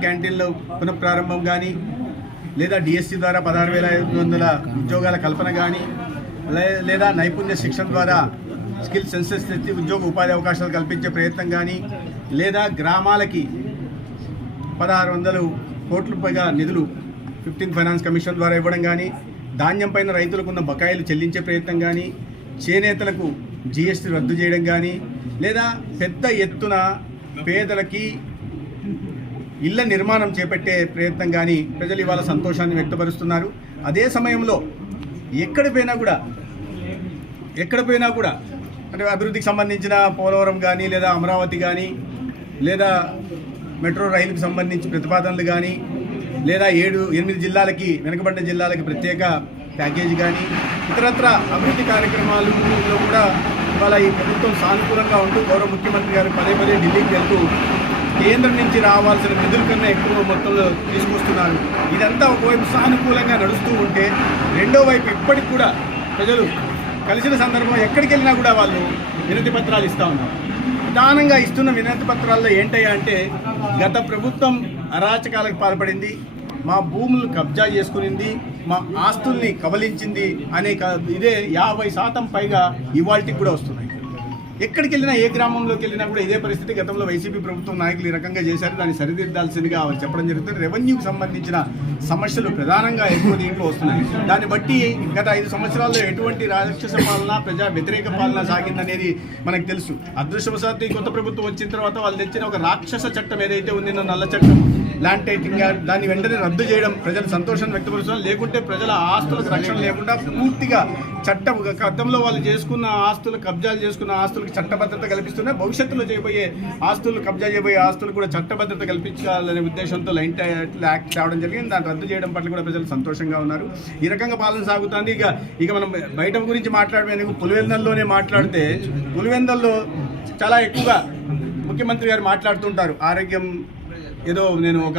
క్యాంటీన్లో పునఃప్రారంభం కానీ లేదా డిఎస్సి ద్వారా పదహారు వేల ఐదు వందల ఉద్యోగాల కల్పన కానీ లేదా నైపుణ్య శిక్షణ ద్వారా స్కిల్ సెన్సెస్ తెచ్చి ఉద్యోగ ఉపాధి అవకాశాలు కల్పించే ప్రయత్నం కానీ లేదా గ్రామాలకి పదహారు వందలు కోట్ల పైగా నిధులు ఫిఫ్టీన్ ఫైనాన్స్ కమిషన్ ద్వారా ఇవ్వడం కానీ ధాన్యం పైన రైతులకు ఉన్న బకాయిలు చెల్లించే ప్రయత్నం కానీ చేనేతలకు జిఎస్టీ రద్దు చేయడం కానీ లేదా పెద్ద ఎత్తున పేదలకి ఇళ్ళ నిర్మాణం చేపట్టే ప్రయత్నం కానీ ప్రజలు ఇవాళ సంతోషాన్ని వ్యక్తపరుస్తున్నారు. అదే సమయంలో ఎక్కడ పోయినా కూడా ఎక్కడ పోయినా కూడా అంటే అభివృద్ధికి సంబంధించిన పోలవరం కానీ లేదా అమరావతి కానీ లేదా మెట్రో రైలుకు సంబంధించి ప్రతిపాదనలు కానీ లేదా ఏడు ఎనిమిది జిల్లాలకి వెనుకబడ్డ జిల్లాలకి ప్రత్యేక ప్యాకేజీ కానీ ఇతరత్ర అభివృద్ధి కార్యక్రమాలలో కూడా ఇవాళ ఈ ప్రభుత్వం సానుకూలంగా ఉంటూ గౌరవ ముఖ్యమంత్రి గారు పదే పదే ఢిల్లీకి వెళ్తూ కేంద్రం నుంచి రావాల్సిన నిధుల కన్నా ఎక్కువ మొత్తంలో తీసుకొస్తున్నారు. ఇదంతా ఒకవైపు సానుకూలంగా నడుస్తూ ఉంటే రెండో వైపు ఇప్పటికి కూడా ప్రజలు కలిసిన సందర్భంలో ఎక్కడికి వెళ్ళినా కూడా వాళ్ళు వినతి పత్రాలు ఇస్తూ ఉన్నారు. ప్రధానంగా ఇస్తున్న వినతి పత్రాల్లో ఏంటయ్యా అంటే గత ప్రభుత్వం అరాచకాలకు పాల్పడింది మా భూములు కబ్జా చేసుకునింది మా ఆస్తుల్ని కబలించింది అనే క- ఇదే యాభై శాతం పైగా ఇవాళకి కూడా వస్తున్నాయి. ఎక్కడికి వెళ్ళినా ఏ గ్రామంలోకి వెళ్ళినా కూడా ఇదే పరిస్థితి గతంలో వైసీపీ ప్రభుత్వం నాయకులు ఈ రకంగా చేశారు. దాన్ని సరిదిద్దాల్సిందిగా వాళ్ళు చెప్పడం జరుగుతుంది. రెవెన్యూకి సంబంధించిన సమస్యలు ప్రధానంగా ఎక్కువ దీంట్లో వస్తున్నాయి. దాన్ని బట్టి గత ఐదు సంవత్సరాల్లో ఎటువంటి రాక్షస పాలన ప్రజా వ్యతిరేక పాలన సాగిందనేది మనకు తెలుసు. అదృష్టవశాత్తు ఈ కొత్త ప్రభుత్వం వచ్చిన తర్వాత వాళ్ళు తెచ్చిన ఒక రాక్షస చట్టం ఏదైతే ఉందో నల్ల చట్టం ల్యాండ్ టైటింగ్ దాన్ని వెంటనే రద్దు చేయడం ప్రజలు సంతోషాన్ని వ్యక్తపరచడం లేకుంటే ప్రజల ఆస్తులకు రక్షణ లేకుండా పూర్తిగా చట్టం గతంలో వాళ్ళు చేసుకున్న ఆస్తులు కబ్జాలు చేసుకున్న ఆస్తులకు చట్టభద్రత కల్పిస్తున్నా భవిష్యత్తులో చేయబోయే ఆస్తులు కబ్జా చేయబోయే ఆస్తులు కూడా చట్టభద్రత కల్పించాలనే ఉద్దేశంతో లైన్ యాక్ట్ రావడం జరిగింది. దాన్ని రద్దు చేయడం పట్ల కూడా ప్రజలు సంతోషంగా ఉన్నారు. ఈ రకంగా పాలన సాగుతుంది. ఇక ఇక మనం బయట గురించి మాట్లాడమే పులివెందల్లోనే మాట్లాడితే పులివెందల్లో చాలా ఎక్కువగా ముఖ్యమంత్రి గారు మాట్లాడుతుంటారు. ఆరోగ్యం ఏదో నేను ఒక